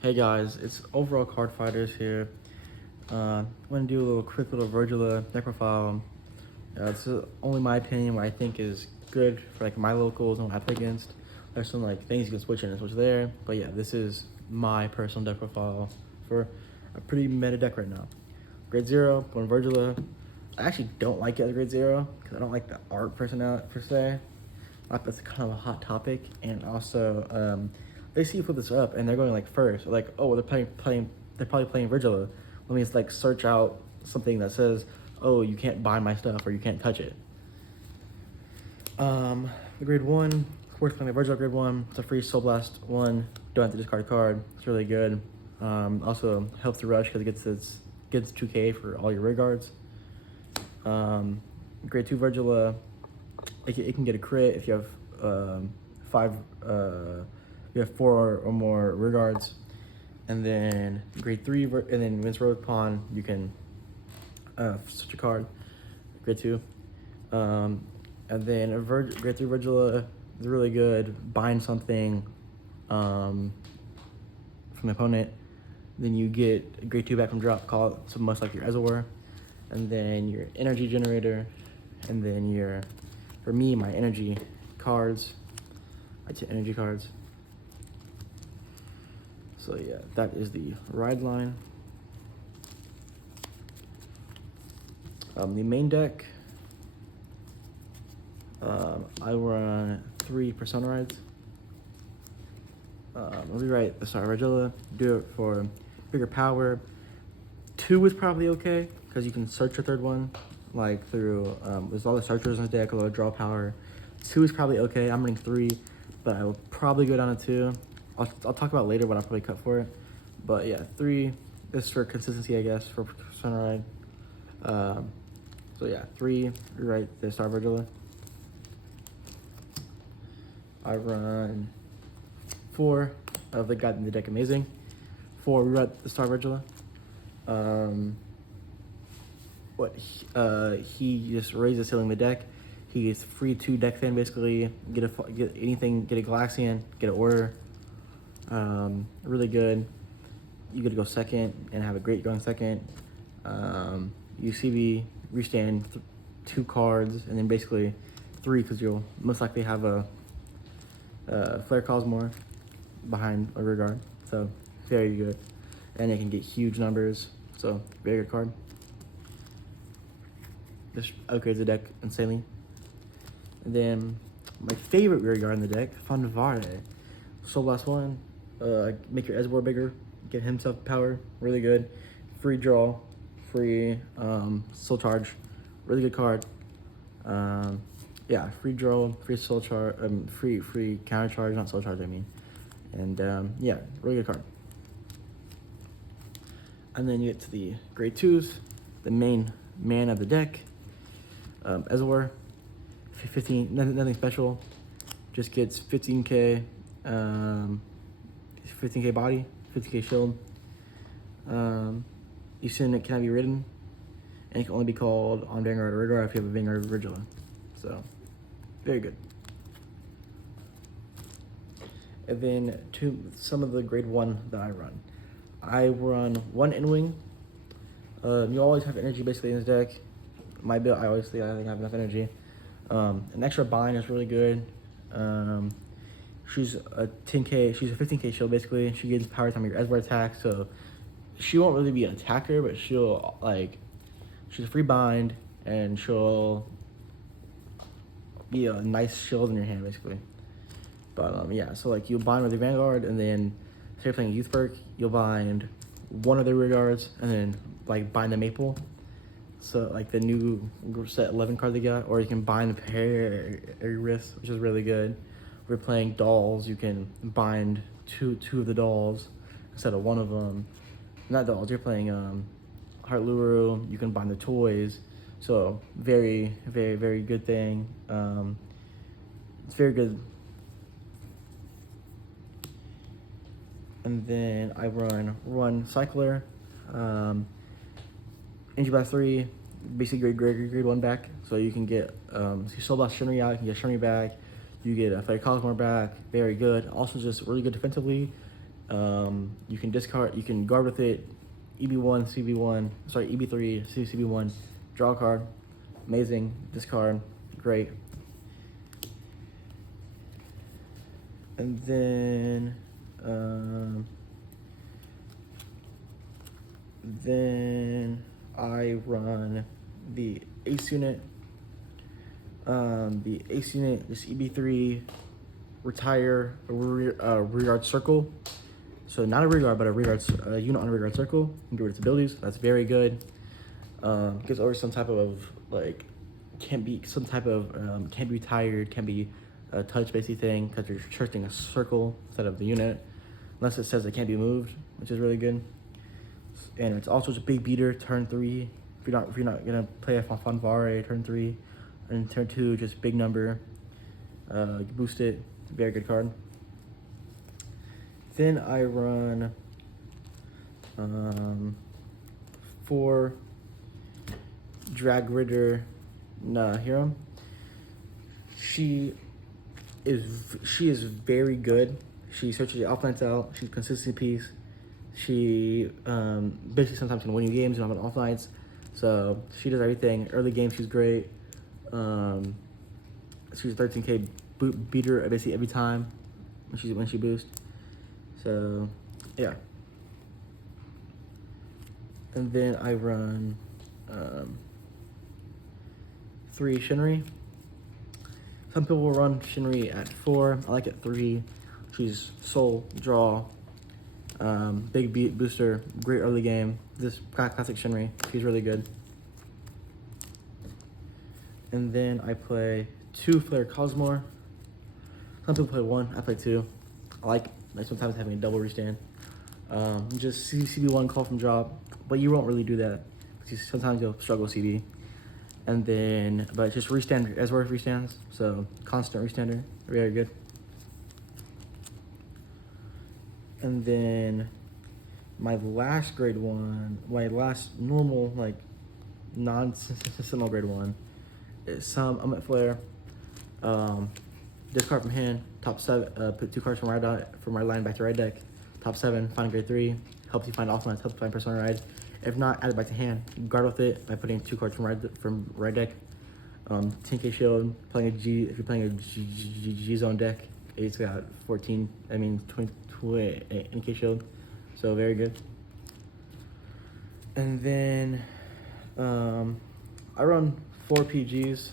Hey guys, it's Overall Card Fighters here. I'm going to do a quick little Vyrgilla deck profile. It's only my opinion, what I think is good for like my locals and what I play against. There's some like things you can switch in and switch there, but yeah, this is my personal deck profile for a pretty meta deck right now. Grade 0, one Vyrgilla. I actually don't like it as grade 0 because I don't like the art personality per se. That's kind of a hot topic, and also they see you put this up and they're going like first, like, oh, they're probably playing Vyrgilla. Let me just like search out something that says, oh, you can't buy my stuff or you can't touch it. The grade 1, worth playing the Vyrgilla grade 1. It's a free Soul Blast 1. Don't have to discard a card. It's really good. Also helps the rush because it gets 2k for all your rearguards. Grade 2 Vyrgilla. It can get a crit if you have you have 4 or more rear guards, and then grade 3, and then when it's rogue pawn, you can switch a card. Grade 2, and then grade 3 Vyrgilla is really good. Bind something from the opponent, then you get grade 2 back from drop. Call it so much like your Ezor, and then your energy generator, and then your. For me, my energy cards, I take energy cards. So yeah, that is the ride line. The main deck, I run 3 Persona rides. Rewrite the Star Vyrgilla, do it for bigger power. 2 is probably okay, because you can search your third one, like through, there's all the searchers in the deck, a lot of draw power. 2 is probably okay. I'm running 3, but I will probably go down to 2. I'll talk about later what I'll probably cut for it. But yeah, 3 is for consistency, I guess, for Persona Ride. So yeah, 3, rewrite the Star Vyrgilla. I run 4 of the God in the Deck Amazing. 4, rewrite the Star Vyrgilla. He just raises ceiling the deck. He gets free 2 deck fan basically. Get a Galaxian, get an order. Really good. You get to go second and have a great going second. UCB restand 2 cards and then basically 3 because you'll most likely have a Flare Cosmore behind a rear guard. So very good, and it can get huge numbers. So very good card. This upgrades the deck insanely. And then my favorite rear guard in the deck, Vyrgilla. Soul Blast 1, make your Ezor bigger, get himself power, really good. Free draw, free soul charge, really good card. Yeah, free draw, free soul charge, free counter charge, not soul charge I mean. And yeah, really good card. And then you get to the grade 2s, the main man of the deck. Ezor, 15, nothing special, just gets 15k, 15k body, 15k shield. You send it cannot be ridden, and it can only be called on Vanguard or Rear if you have a Vanguard Vyrgilla. So, very good. And then some of the grade 1 that I run. I run 1 N-Wing. You always have energy basically in this deck. My build, I think I have enough energy. An extra bind is really good. She's a 10k, she's a 15k shield basically. She gets power time of your Ezra attack, so she won't really be an attacker, but she'll she's a free bind and she'll be a nice shield in your hand basically. But yeah, so like you'll bind with your Vanguard, and then if you're playing Youth Perk, you'll bind one of the rear guards and then like bind the Maple. So like the new set 11 card they got, or you can bind the pair wrist, which is really good. If you're playing dolls, you can bind two of the dolls instead of one of them. Not dolls, you're playing Heart Luru, you can bind the toys. So very, very, very good thing. It's very good. And then I run Cycler. Energy Blast 3, basically grade 1 back. So you can get Soul Blast Shunry out, you can get Shunry back. You get a Flare Cosmore back, very good. Also just really good defensively. You can discard, you can guard with it, EB1, CB1, sorry, EB3, CB1, draw a card, amazing, discard, great. And then I run the ace unit. The ace unit is EB3, retire a rear guard circle. So not a rear guard, but a rear guard unit on a rear guard circle. And get rid of its abilities. That's very good. Gives over some type of like can't be retired, can't be a touch basically thing because you're charging a circle instead of the unit, unless it says it can't be moved, which is really good. And it's also just a big beater turn 3. If you're not gonna play a fanfare turn 3, and turn 2 just big number. You boost it. Very good card. Then I run 4 Drag Ritter Nahira. She is very good. She searches the offense out. She's a consistency piece. She basically sometimes can win you games and on off nights. So she does everything. Early game, she's great. She's a 13K beater basically every time when she boosts. So yeah. And then I run 3 Shinri. Some people will run Shinri at 4. I like it 3. She's soul, draw, big beat booster, great early game. This classic Shinri, she's really good. And then I play 2 Flare Cosmore. Some people play 1, I play 2. I like sometimes having a double restand. Just CB1 call from drop, but you won't really do that because sometimes you'll struggle with CB. And then, but just restand as worth restands, so constant restander, very good. And then my last grade 1, my last normal like non-seasonal grade 1 is some Ummet Flare. Discard from hand, top 7, put 2 cards from right line back to right deck. Top 7, find grade 3, helps you find offlines, helps you find Persona Ride. If not, add it back to hand. Guard with it by putting 2 cards from right deck. 10k shield, if you're playing a G zone deck, it's got 20k shield, so very good. And then I run 4 PGs.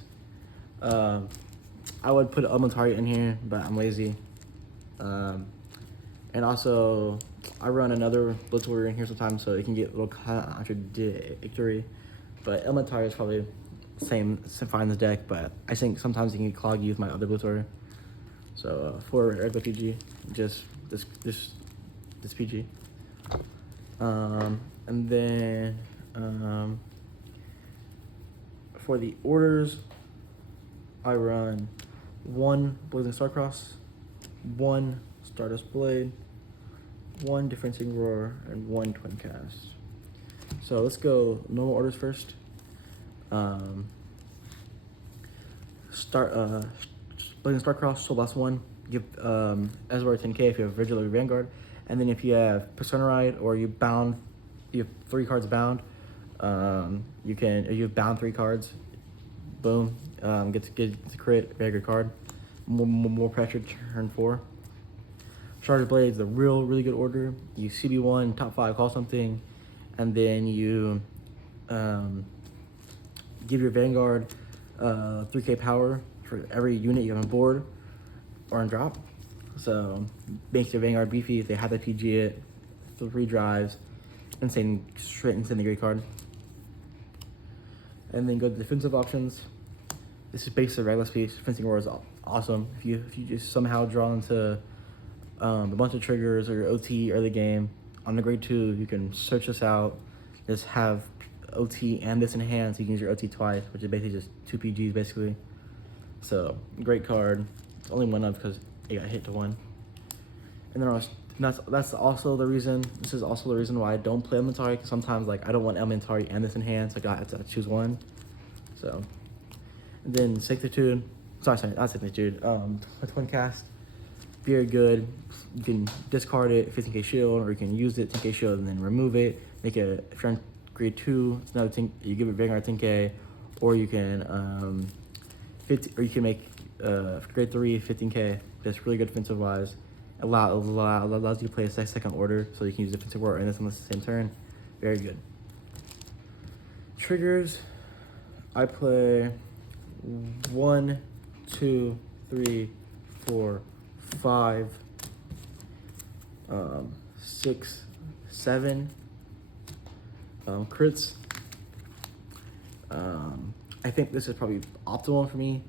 I would put Elementary in here, but I'm lazy. And also, I run another Blitz Warrior in here sometimes, so it can get a little contradictory. But Elementary is probably fine in the deck, but I think sometimes it can get cloggy with my other Blitz Warrior. So for regular PG, just this PG. And then for the orders, I run 1 Blazing Starcross, 1 Stardust Blade, 1 Differencing Roar, and 1 Twin Cast. So let's go normal orders first. Blazing Starcross, Soul Blast 1, give Ezra 10k if you have Vyrgilla Vanguard, and then if you have Persona Ride or you have 3 cards bound, you have bound 3 cards, boom, get to crit, very good card, more pressure turn 4. Charger Blade's a really good order. You CB1, top 5, call something, and then you give your Vanguard 3k power for every unit you have on board or on drop. So makes your Vanguard beefy if they have to PG it, 3 drives, straight insane the great card. And then go to defensive options. This is basically a regular piece. Fencing Roar is awesome. If you just somehow draw into a bunch of triggers or OT early game, on the grade 2, you can search this out, just have OT and this in hand, so you can use your OT twice, which is basically just 2 PGs basically. So great card. It's only 1 up because it got hit to 1. And then that's also the reason. This is also the reason why I don't play Elementary, because sometimes like I don't want Elementary and this in hand, so I have to choose 1. So and then Sanctitude. Sorry, not Sanctitude. Twin Cast. very good. You can discard it, 15k shield, or you can use it, 10k shield, and then remove it. Make it, if you're on grade 2, it's another 10, you give it Vanguard 10k, or you can make grade 3 15k. That's really good defensive wise. Allows you to play a second order, so you can use defensive order and this on the same turn. Very good. Triggers, I play 1, 2, 3, 4, 5, 6, 7 crits. I think this is probably optimal for me.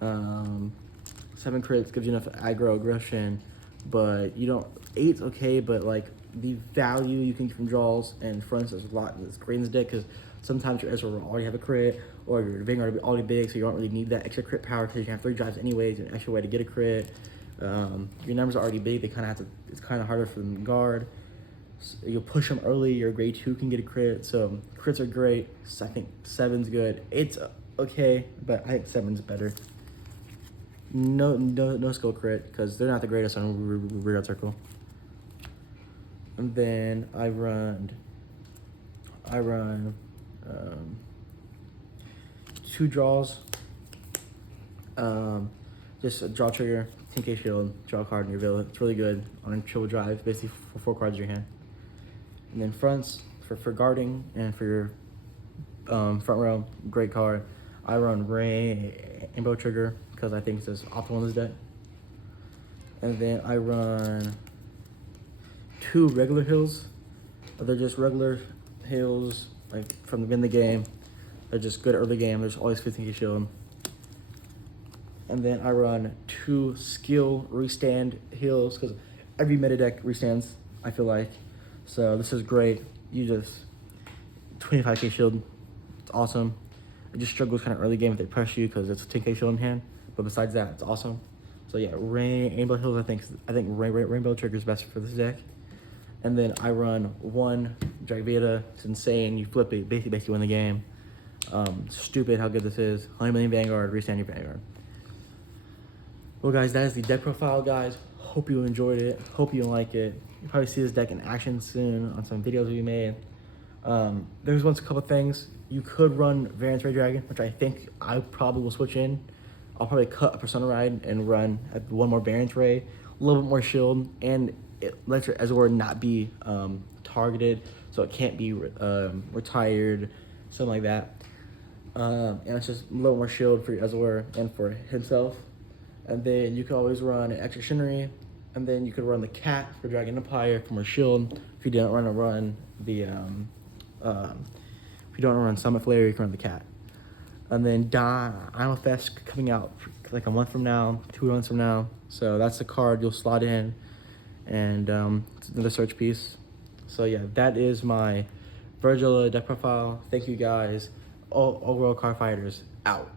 7 crits gives you enough aggro aggression, but you don't. 8's okay, but like the value you can get from draws and fronts is a lot. It's great in this deck because sometimes your Ezra will already have a crit, or your Vanguard will be already big, so you don't really need that extra crit power because you can have 3 drives anyways, an extra way to get a crit. Your numbers are already big, they kind of have to, it's kind of harder for them to guard. So you'll push them early, your grade 2 can get a crit, so crits are great. So I think 7's good. 8's okay, but I think 7's better. No skill crit, because they're not the greatest on Rear Circle. And then I run 2 draws. Just a draw trigger, 10k shield, draw a card in your villa. It's really good on a triple drive, basically for 4 cards in your hand. And then fronts for guarding and for your front row, great card. I run Rainbow Trigger because I think it's just optimal in this deck. And then I run 2 regular heals. They're just regular heals, like from the beginning of the game. They're just good early game. There's always 15k shield. And then I run 2 skill restand heals because every meta deck restands, I feel like. So this is great. You just 25k shield. It's awesome. It just struggles kind of early game if they press you because it's a 10k shield in hand. But besides that, it's awesome. So yeah, Rainbow Heals. I think Rainbow Trigger is best for this deck. And then I run 1 Vyrgilla. It's insane. You flip it, basically win the game. Stupid how good this is. 100 million Vanguard, restand your Vanguard. Well, guys, that is the deck profile, guys. Hope you enjoyed it. Hope you like it. You'll probably see this deck in action soon on some videos we made. There's a couple things. You could run Variance Ray Dragon, which I think I probably will switch in. I'll probably cut a Persona Ride and run 1 more Variance Ray, a little bit more shield, and it lets your Ezor not be targeted, so it can't be retired, something like that. And it's just a little more shield for your Ezor and for himself. And then you can always run an extra Shinry, and then you could run the cat for Dragon Empire for more shield. If you don't want to run the if you don't want to run Summit Flare, you can run the cat. And then Dino Fest coming out like a month from now, 2 months from now. So that's the card you'll slot in, and it's another search piece. So yeah, that is my Vyrgilla deck profile. Thank you guys. All World Card Fighters out.